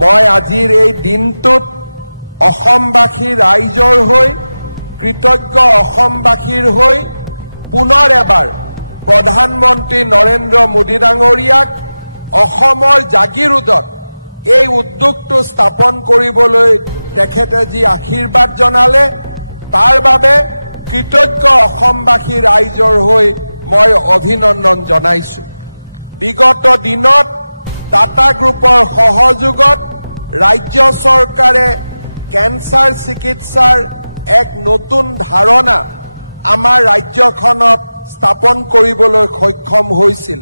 মই আজিৰ এই দিনটোত অসমবাসী ৰাইজৰ হৈ কৃতজ্ঞ অসমবাসীৰ হৈ পুনৰ এবাৰ প্ৰধানমন্ত্ৰী নৰেন্দ্ৰ মোদী ডাঙৰীয়াক অসমৰ জাগিৰোডত এই উদ্যোগটো স্থাপন কৰিবলৈ তেখেতে যি আশীৰ্বাদ জনালে তাৰ বাবে কৃতজ্ঞ অসমবাসী ৰাইজৰ হৈ মই অভিনন্দন জনাইছো। বিগত দিনত টাটা গ্ৰুপৰ সহযোগত ৰাজ্য চৰকাৰে কেন্সাৰ চিকিৎসাৰ এক নতুন ধাৰণা আমাৰ ৰাজ্যখনত স্থাপন কৰিবলৈ সক্ষম হৈছিল।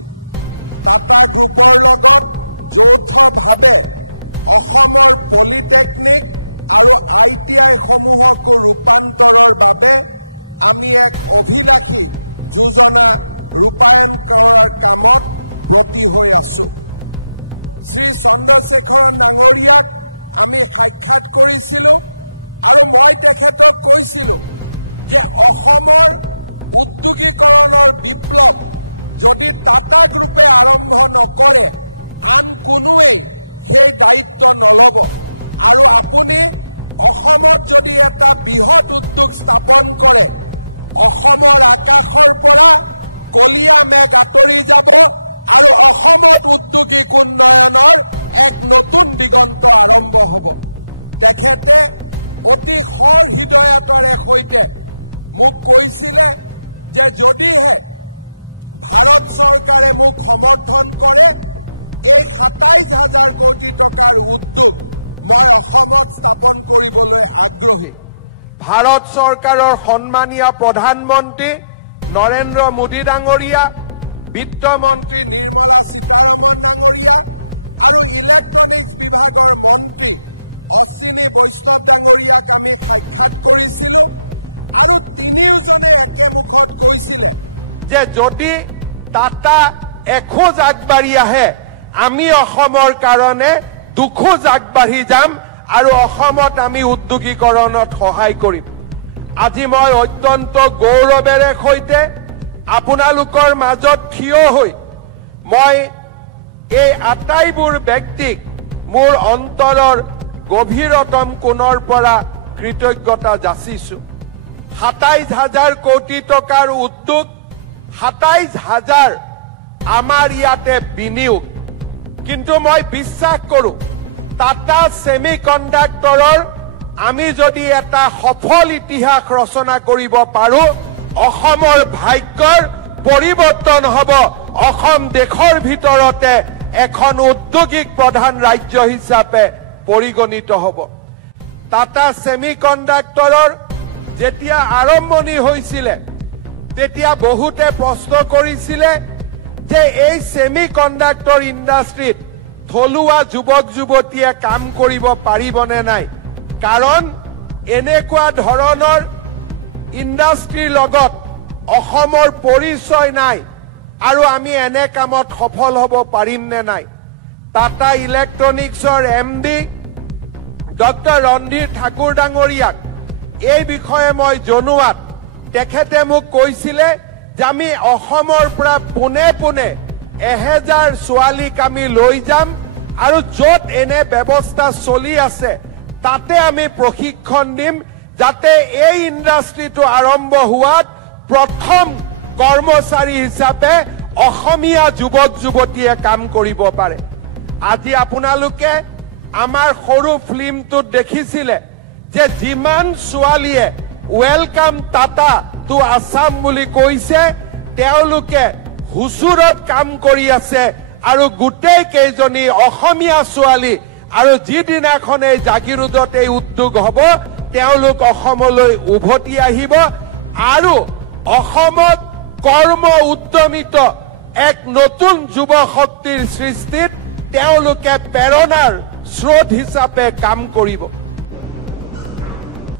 টাটা গ্ৰুপৰ লগত যৌথভাৱে অসমৰ পলিটেকনিক আৰু ITI সমূহকো ৰূপান্তৰৰ বাবে আমি এক অভিলাষী যোজনা ৰূপায়ণ কৰাৰ কামত ব্ৰতী হৈ আছো। শ্ৰী চন্দ্ৰশেখৰন ডাঙৰীয়াক আমি সাক্ষাৎ কৰিছিলো আৰু মই তেখেতক কৈছিলো যে অসমৰ উদ্যোগীকৰণৰ বিপ্লৱ যদি টাটা গ্ৰুপে আৰম্ভ নকৰে আন কোনোৱেই সেই দায়িত্ব নলব আৰু আপুনি অসমত যদি এটা বৃহৎ উদ্যোগ স্থাপন কৰে অসমৰ আকাশৰ পৰা কলীয়া মেঘ আঁতৰি যাব আৰু অসমত উদ্যোগিক উন্নয়নৰ এক নতুন দিগন্ত আৰম্ভ হ'ব। তেখেতে অতি সৰ হৃদয়তাৰে সৈতে মোক কৈছিলে যে যদিহে ভাৰত চৰকাৰে মোক সমৰ্থন কৰে এই ২৭,০০০ কোটি টকাৰ উদ্যোগ মই অসমত স্থাপন কৰিবলৈ আগ্ৰহী। ভাৰত চৰকাৰৰ সন্মানীয় প্ৰধানমন্ত্ৰী নৰেন্দ্ৰ মোদী ডাঙৰীয়া, বিত্তমন্ত্ৰী নিৰ্মলা সীতাৰমণ ডাঙৰীয়া আৰু ইলেক্ট্ৰনিক্স বিভাগৰ মন্ত্ৰী অশ্বিনী বৈষ্ণৱ ডাঙৰীয়াক আমি সাক্ষাৎ কৰিছিলো আৰু তিনিওজনে একেমুখত কৈছিলে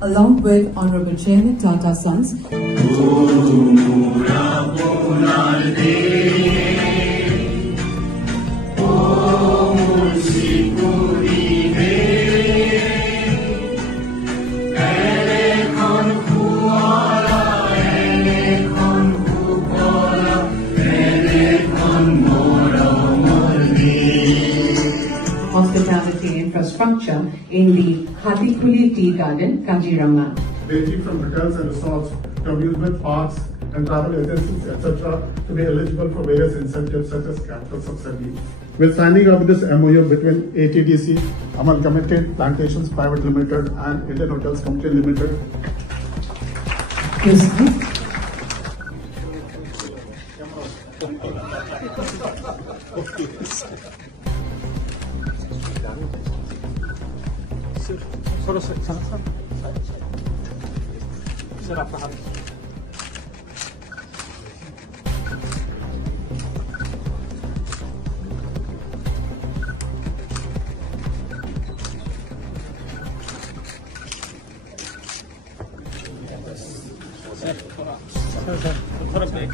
along with Honorable Chairman Tata Sons. of hospitality infrastructure in the Hatikuli Tea Garden, Kaziranga. Ranging from hotels and resorts to amusement parks and travel agencies, etc., to be eligible for various incentives such as capital subsidy. With signing of this MOU between ATDC, Amalgamated Plantations Private Limited and Indian Hotels Company Limited. Sir आपका हाथ थोड़ा back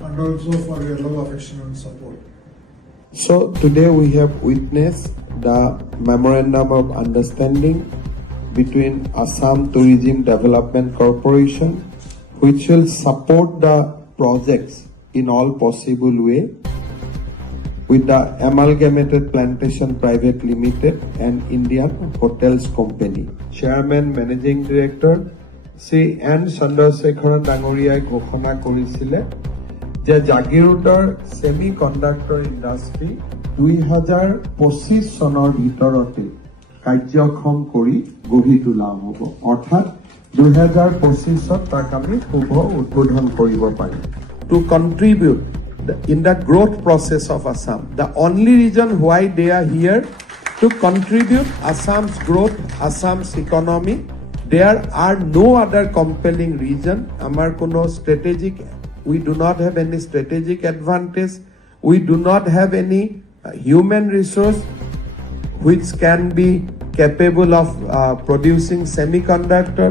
And also for your love, affection and support. So today we have witnessed the Memorandum of Understanding between Assam Tourism Development Corporation, which will support the projects in all possible way, with the Amalgamated Plantation Private Limited and Indian Hotels Company. Chairman Managing Director Sri N. Chandrasekharan Dangoriai ঘোষণা কৰিছিলে যে জাগিৰোডৰ semiconductor industry 2025 চনৰ ভিতৰতে কাৰ্যক্ষম কৰি গঢ়ি তোলা হ'ব, অৰ্থাৎ 2025ত তাক আমি শুভ উদ্বোধন কৰিব পাৰিম। To contribute in the growth process of Assam. The only reason why they are here to contribute Assam's growth, Assam's economy. There are no other compelling reason. Amar kono strategic, we do not have any strategic advantage. We do not have any human resource which can be capable of producing semiconductor.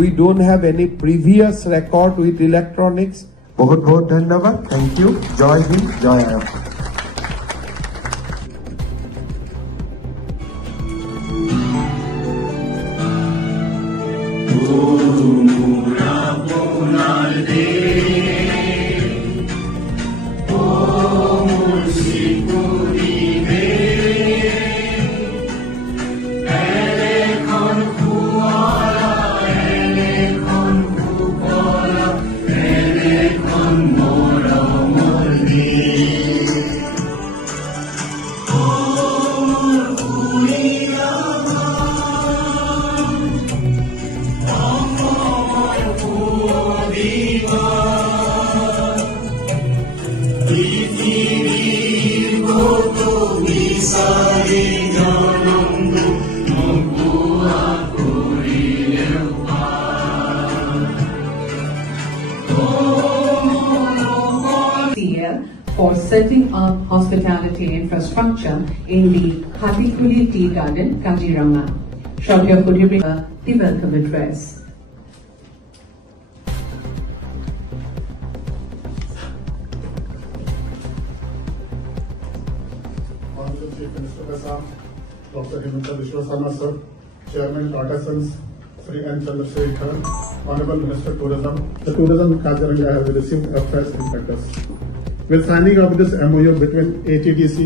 We don't have any previous record with electronics. बहुत बहुत धन्यवाद। Thank you. जय हिंद, जय iron. For setting up hospitality infrastructure in the Hatikuli Tea Garden, Kaziranga. Shraddha Kudibri, the welcome address. Honorable Chief Minister of Assam, Dr. Himanta Biswa Sarma Sir, Chairman Tata Sons, Sri N. Chandrasekharan, Honorable Minister Tourism. The tourism Kaziranga has received a fresh impetus. With signing of this MOU between ATDC,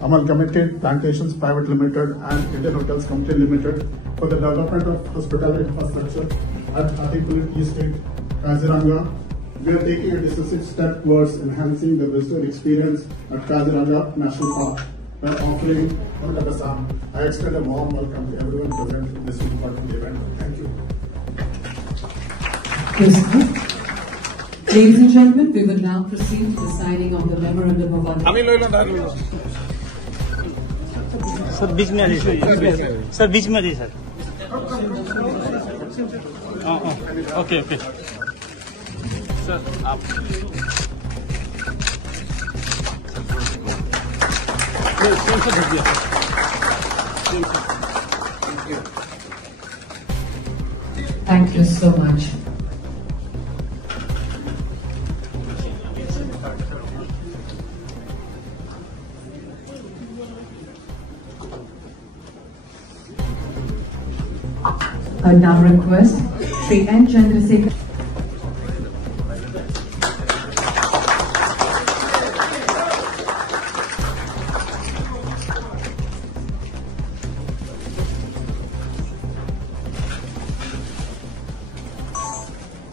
Amalgamated Plantations Private Limited and Indian Hotels Company Limited for the development of hospitality infrastructure at Hatikuli Tea Estate, Kaziranga, we are taking a decisive step towards enhancing the visitor experience at Kaziranga National Park by offering Welcome Assam. I extend a warm welcome to everyone present in this important event. Thank you. Ladies and gentlemen, we will now proceed to the signing of the Memorandum of Understanding. Sir बीच में आ जाइए sir बीच में आ जाइए sir okay okay sir आप same से ढक दिया Thank you so much. I now request Sri N. Chandrasekharan.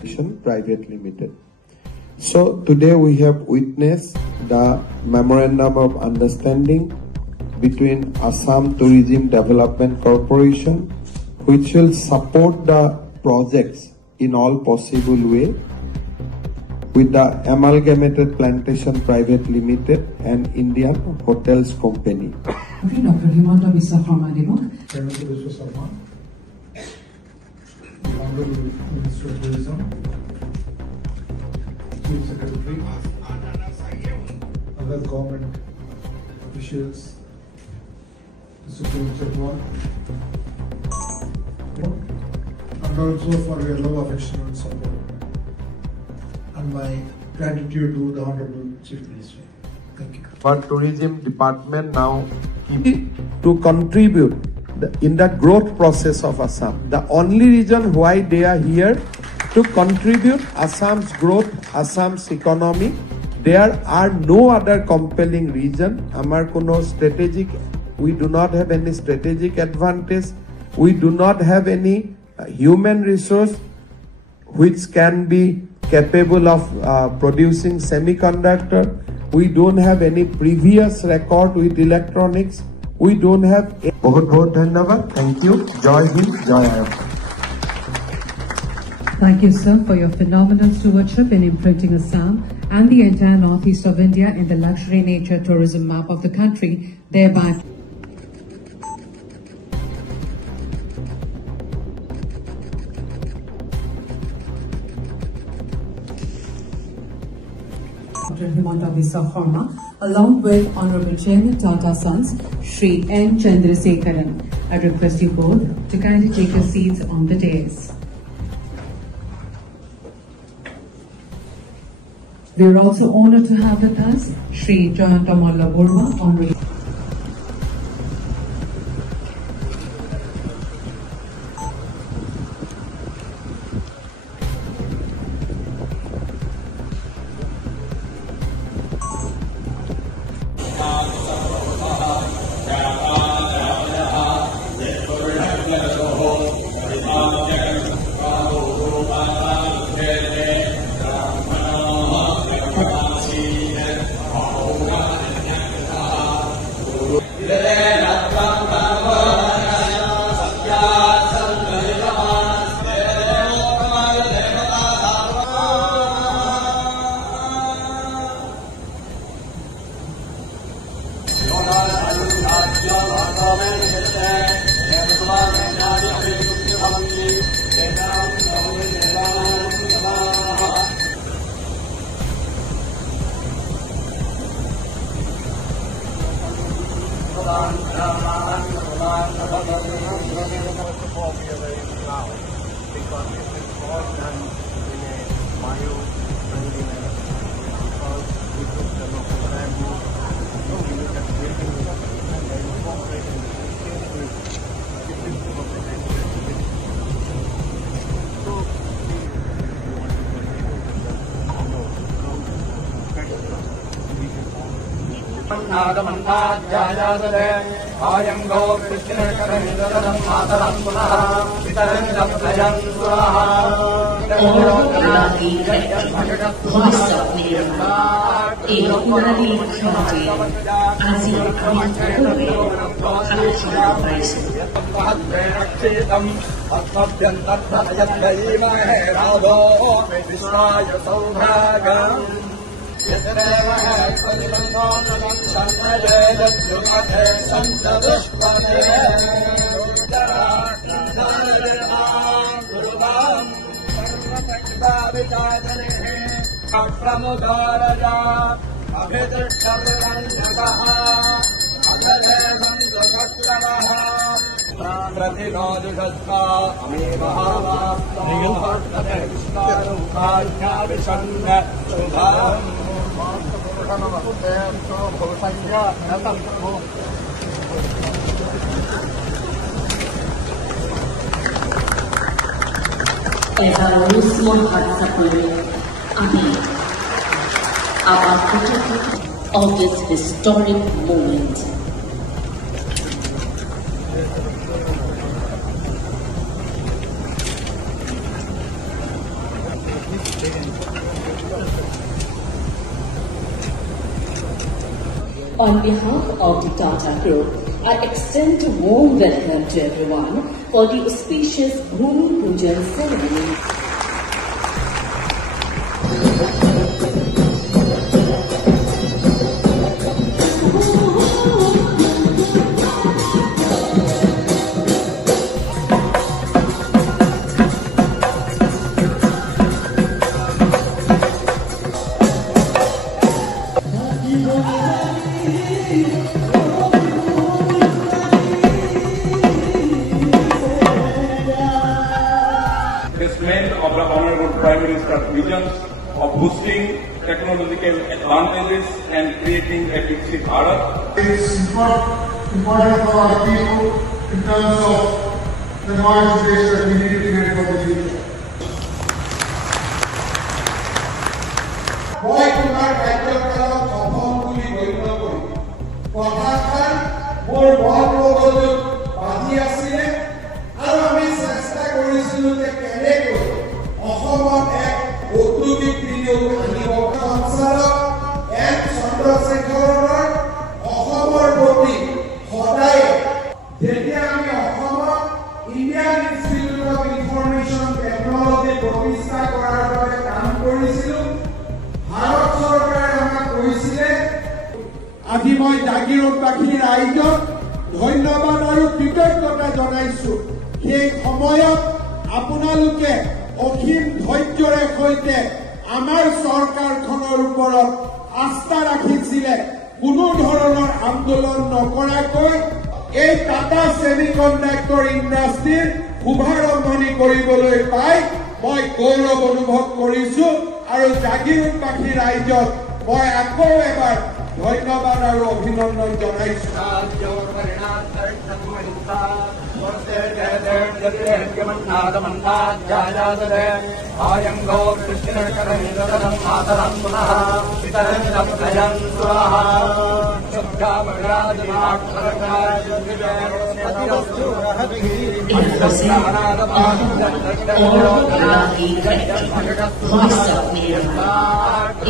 Private Limited. So today we have witnessed the Memorandum of Understanding between Assam Tourism Development Corporation, which will support the projects in all possible way, with the Amalgamated Plantation Private Limited and Indian Hotels Company. Dr. Himanta Biswa Sharma Devak. Hemanta Biswa Sharma, the Honorable Minister of Tourism, Chief Secretary, other government officials, Mr. Supreme Chatwan, and also for your love, affection and support, and my gratitude to the Honorable Chief Minister. Thank you. For Tourism Department now to contribute in the growth process of Assam. The only reason why they are here to contribute Assam's growth, Assam's economy. There are no other compelling reason. Amar kono strategic, we do not have any strategic advantage. We do not have any human resource which can be capable of producing semiconductor. We don't have any previous record with electronics. We don't have. Bahut bahut dhanyawad. Thank you. Jai Hind, Jai Assam. Thank you, sir, for your phenomenal stewardship in imprinting Assam and the entire northeast of India in the luxury nature tourism map of the country, thereby Dr. Himanta Biswa Sharma, along with Honorable Chairman Tata Sons, Shri N. Chandrasekharan. I request you both to kindly take your seats on the dais. We are also honored to have with us Shri Jayanta Molla Burma, Honorable. As our small hearts are full of this historic moment. On behalf of the Tata Group, I extend a warm welcome to everyone for the auspicious Bhumi Pujan ceremony. Of the Honorable Prime Minister's visions of boosting technological advantages and creating a Viksit Bharat. It's important for our people in terms of the knowledge base that we need to get for the future. Why do not tackle the ঔদ্যোগিক বিনিয়োগ আনিব সঞ্চালক N চন্দ্ৰশেখৰৰ অসমৰ প্ৰতি সদায় যেতিয়া আমি অসমত Indian institute of information technology প্ৰতিষ্ঠা কৰাৰ বাবে কাম কৰিছিলোঁ ভাৰত চৰকাৰে আমাক কৈছিলে আজি মই জাগিৰোডবাসী ৰাইজক ধন্যবাদ আৰু কৃতজ্ঞতা জনাইছোঁ সেই সময়ত আপোনালোকে অখিম ধৈৰ্যৰে সৈতে আমাৰ চৰকাৰখনৰ ওপৰত আস্থা ৰাখিছিলে কোনো ধৰণৰ আন্দোলন নকৰাকৈ এই টাটা সেমিকণ্ডাক্টৰ ইণ্ডাষ্ট্ৰীৰ শুভাৰম্ভণি কৰিবলৈ পাই মই গৌৰৱ অনুভৱ কৰিছোঁ আৰু জাগিৰোডবাসী ৰাইজক মই আকৌ এবাৰ ধন্যবাদ আৰু অভিনন্দন জনাইছোঁ আজি আমি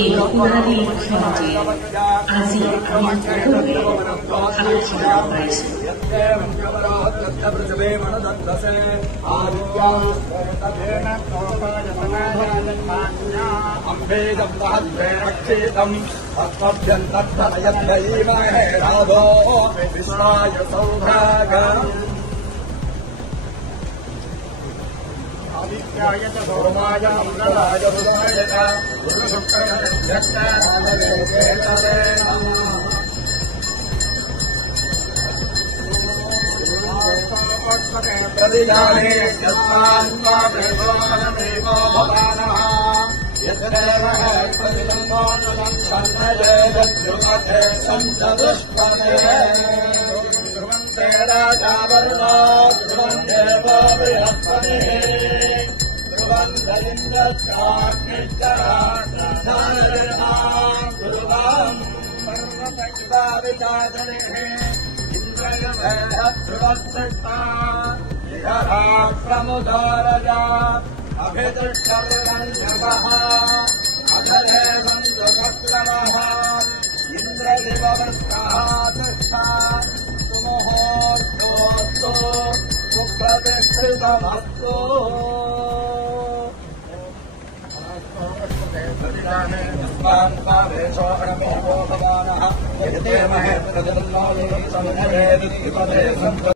সকলোৱে সাক্ষী হ'ব পাৰিছোঁ